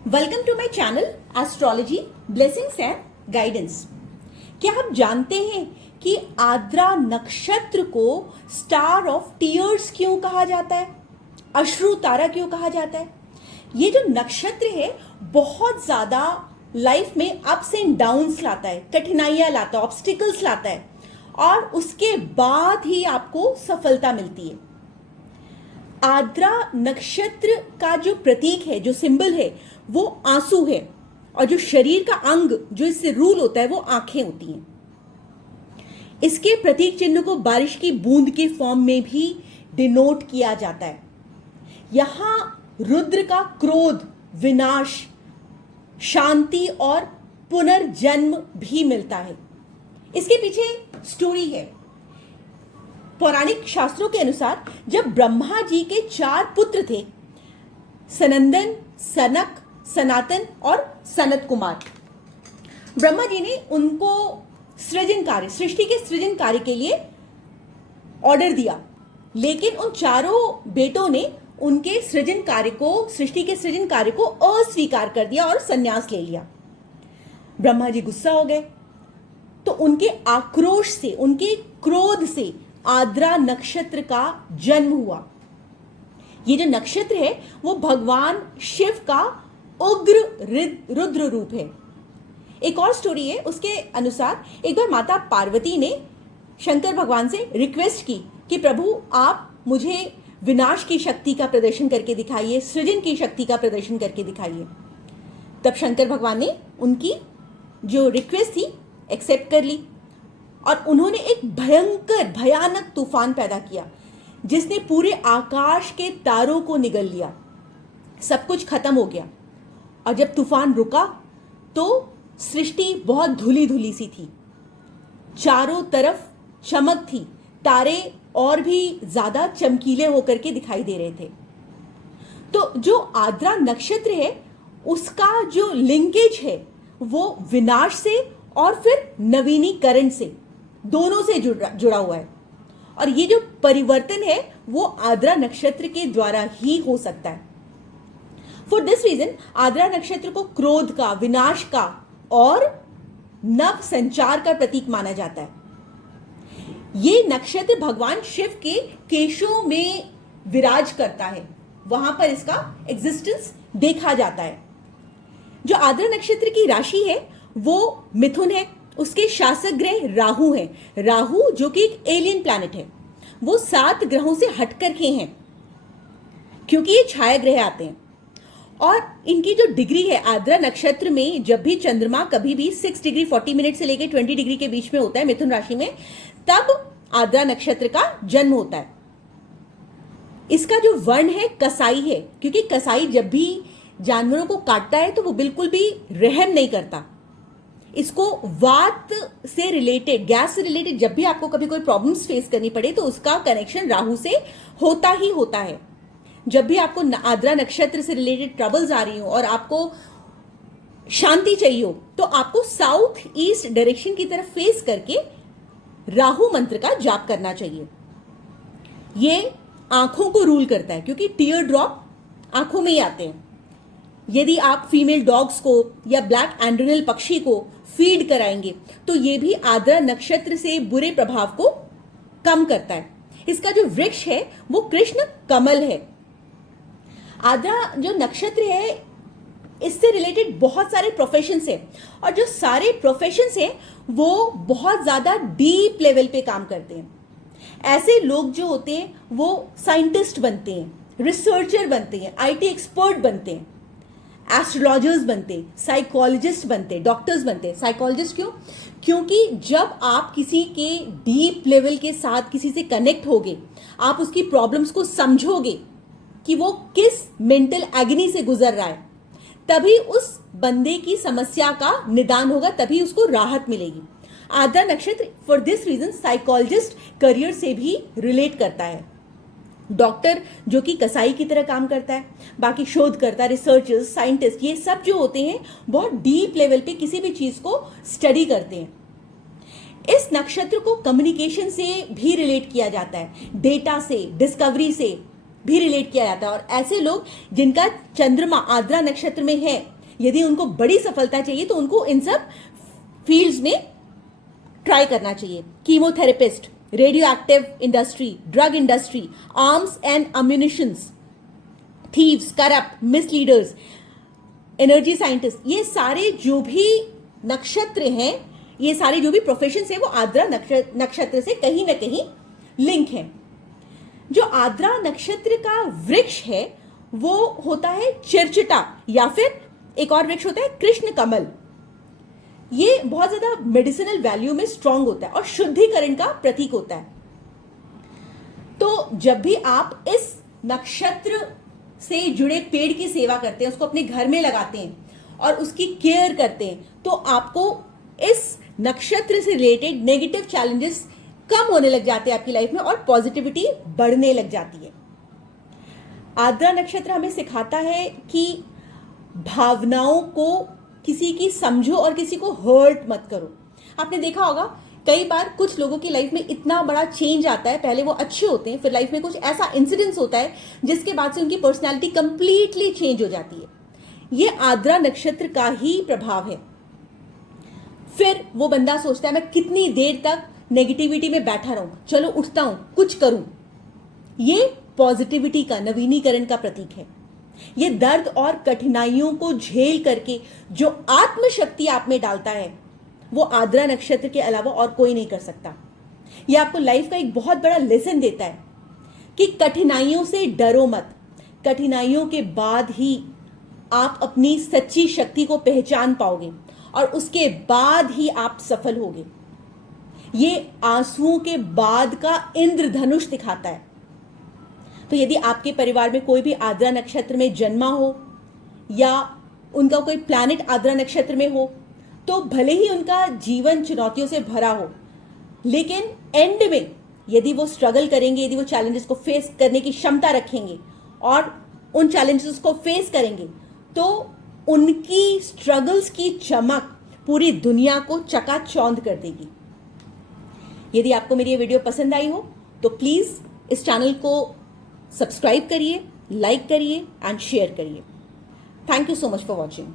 Welcome to my channel astrology blessings and guidance. क्या आप जानते हैं कि आद्रा नक्षत्र को स्टार ऑफ टीयर्स क्यों कहा जाता है, अश्रु तारा क्यों कहा जाता है? ये जो नक्षत्र है बहुत ज्यादा लाइफ में अप्स एंड डाउन्स लाता है, कठिनाइयां लाता है, ऑब्स्टिकल्स लाता है और उसके बाद ही आपको सफलता मिलती है। आद्रा नक्षत्र का जो प्रतीक है, जो सिंबल है, वो आंसू है और जो शरीर का अंग जो इससे रूल होता है वो आंखें होती हैं। इसके प्रतीक चिन्ह को बारिश की बूंद के फॉर्म में भी डिनोट किया जाता है। यहां रुद्र का क्रोध, विनाश, शांति और पुनर्जन्म भी मिलता है। इसके पीछे स्टोरी है। पौराणिक शास्त्रों के अनुसार जब ब्रह्मा जी के 4 पुत्र थे, सनंदन, सनक, सनातन और सनत कुमार, ब्रह्मा जी ने उनको सृजन कार्य, सृष्टि के सृजन कार्य के लिए ऑर्डर दिया, लेकिन उन चारों बेटों ने उनके सृजन कार्य को, सृष्टि के सृजन कार्य को अस्वीकार कर दिया और संन्यास ले लिया। ब्रह्मा जी गुस्सा हो गए, तो उनके आक्रोश से, उनके क्रोध से आद्रा नक्षत्र का जन्म हुआ। ये जो नक्षत्र है वो भगवान शिव का उग्र रुद्र रूप है। एक और स्टोरी है, उसके अनुसार एक बार माता पार्वती ने शंकर भगवान से रिक्वेस्ट की कि प्रभु आप मुझे विनाश की शक्ति का प्रदर्शन करके दिखाइए, सृजन की शक्ति का प्रदर्शन करके दिखाइए। तब शंकर भगवान ने उनकी जो रिक्वेस्ट थी एक्सेप्ट कर ली और उन्होंने एक भयंकर भयानक तूफान पैदा किया जिसने पूरे आकाश के तारों को निगल लिया। सब कुछ खत्म हो गया और जब तूफान रुका तो सृष्टि बहुत धुली धुली सी थी, चारों तरफ चमक थी, तारे और भी ज्यादा चमकीले होकर के दिखाई दे रहे थे। तो जो आद्रा नक्षत्र है उसका जो लिंकेज है वो विनाश से और फिर नवीनीकरण से, दोनों से जुड़ा हुआ है। और ये जो परिवर्तन है वो आद्रा नक्षत्र के द्वारा ही हो सकता है। फॉर दिस रीजन आद्रा नक्षत्र को क्रोध का, विनाश का और नव संचार का प्रतीक माना जाता है। ये नक्षत्र भगवान शिव के केशों में विराज करता है, वहां पर इसका एग्जिस्टेंस देखा जाता है। जो आद्रा नक्षत्र की राशि है वो मिथुन है, उसके शासक ग्रह राहु है। राहु जो कि एक एलियन प्लैनेट है, वो 7 ग्रहों से हट करके हैं क्योंकि ये छाया ग्रह आते हैं। और इनकी जो डिग्री है आद्रा नक्षत्र में, जब भी चंद्रमा कभी भी 6 डिग्री 40 मिनट से लेकर 20 डिग्री के बीच में होता है मिथुन राशि में, तब आद्रा नक्षत्र का जन्म होता है। इसका जो वर्ण है कसाई है, क्योंकि कसाई जब भी जानवरों को काटता है तो वो बिल्कुल भी रहम नहीं करता। इसको वात से रिलेटेड, गैस से रिलेटेड जब भी आपको कभी कोई प्रॉब्लम्स फेस करनी पड़े तो उसका कनेक्शन राहु से होता ही होता है। जब भी आपको आद्रा नक्षत्र से रिलेटेड ट्रबल्स आ रही हो और आपको शांति चाहिए हो तो आपको साउथ ईस्ट डायरेक्शन की तरफ फेस करके राहु मंत्र का जाप करना चाहिए। ये आंखों को रूल करता है क्योंकि टीयर ड्रॉप आंखों में ही आते हैं। यदि आप फीमेल डॉग्स को या ब्लैक एंड्रोनल पक्षी को फीड कराएंगे तो ये भी आद्रा नक्षत्र से बुरे प्रभाव को कम करता है। इसका जो वृक्ष है वो कृष्ण कमल है। आद्रा जो नक्षत्र है इससे रिलेटेड बहुत सारे प्रोफेशंस हैं और जो सारे प्रोफेशंस हैं वो बहुत ज्यादा डीप लेवल पे काम करते हैं। ऐसे लोग जो होते हैं वो साइंटिस्ट बनते हैं, रिसर्चर बनते हैं, आईटी एक्सपर्ट बनते हैं, एस्ट्रोलॉजर्स बनते, साइकोलॉजिस्ट बनते, डॉक्टर्स बनते। साइकोलॉजिस्ट क्यों? क्योंकि जब आप किसी के डीप लेवल के साथ किसी से कनेक्ट होगे, आप उसकी प्रॉब्लम्स को समझोगे कि वो किस मेंटल एगनी से गुजर रहा है, तभी उस बंदे की समस्या का निदान होगा, तभी उसको राहत मिलेगी। आद्रा नक्षत्र for this reason psychologist career से भी रिलेट करता है। डॉक्टर जो कि कसाई की तरह काम करता है, बाकी शोधकर्ता, रिसर्चर्स, साइंटिस्ट, ये सब जो होते हैं बहुत डीप लेवल पे किसी भी चीज को स्टडी करते हैं। इस नक्षत्र को कम्युनिकेशन से भी रिलेट किया जाता है, डेटा से, डिस्कवरी से भी रिलेट किया जाता है। और ऐसे लोग जिनका चंद्रमा आद्रा नक्षत्र में है यदि उनको बड़ी सफलता चाहिए तो उनको इन सब फील्ड्स में ट्राई करना चाहिए। Chemotherapist, radio active industry, drug industry, arms and ammunitions, thieves, corrupt, misleaders, energy scientist, ये सारे जो भी नक्षत्र हैं, ये सारे जो भी प्रोफेशंस हैं, वो आर्द्रा नक्षत्र से कहीं ना कहीं लिंक है। जो आर्द्रा नक्षत्र का वृक्ष है वो होता है चिरचिटा, या फिर एक और वृक्ष होता है कृष्ण कमल। ये बहुत ज्यादा मेडिसिनल वैल्यू में स्ट्रांग होता है और शुद्धिकरण का प्रतीक होता है। तो जब भी आप इस नक्षत्र से जुड़े पेड़ की सेवा करते हैं, उसको अपने घर में लगाते हैं और उसकी केयर करते हैं, तो आपको इस नक्षत्र से रिलेटेड नेगेटिव चैलेंजेस कम होने लग जाते हैं आपकी लाइफ में और पॉजिटिविटी बढ़ने लग जाती है। आर्द्रा नक्षत्र हमें सिखाता है कि भावनाओं को किसी की समझो और किसी को हर्ट मत करो। आपने देखा होगा कई बार कुछ लोगों की लाइफ में इतना बड़ा चेंज आता है, पहले वो अच्छे होते हैं, फिर लाइफ में कुछ ऐसा इंसिडेंस होता है जिसके बाद से उनकी पर्सनैलिटी कंप्लीटली चेंज हो जाती है। ये आर्द्रा नक्षत्र का ही प्रभाव है। फिर वो बंदा सोचता है मैं कितनी देर तक नेगेटिविटी में बैठा रहूं, चलो उठता हूं, कुछ करूं। ये पॉजिटिविटी का, नवीनीकरण का प्रतीक है। ये दर्द और कठिनाइयों को झेल करके जो आत्मशक्ति आप में डालता है, वो आर्द्रा नक्षत्र के अलावा और कोई नहीं कर सकता। ये आपको लाइफ का एक बहुत बड़ा लेसन देता है कि कठिनाइयों से डरो मत। कठिनाइयों के बाद ही आप अपनी सच्ची शक्ति को पहचान पाओगे और उसके बाद ही आप सफल होगे। ये आंसुओं के बाद का इंद्रधनुष दिखाता है। तो यदि आपके परिवार में कोई भी आर्द्रा नक्षत्र में जन्मा हो या उनका कोई प्लैनेट आर्द्रा नक्षत्र में हो, तो भले ही उनका जीवन चुनौतियों से भरा हो, लेकिन एंड में यदि वो स्ट्रगल करेंगे, यदि वो चैलेंजेस को फेस करने की क्षमता रखेंगे और उन चैलेंजेस को फेस करेंगे, तो उनकी स्ट्रगल्स की चमक पूरी दुनिया को चकाचौंध कर देगी। यदि आपको मेरी ये वीडियो पसंद आई हो तो प्लीज इस चैनल को सब्सक्राइब करिए, लाइक करिए एंड शेयर करिए। Thank you so much for watching.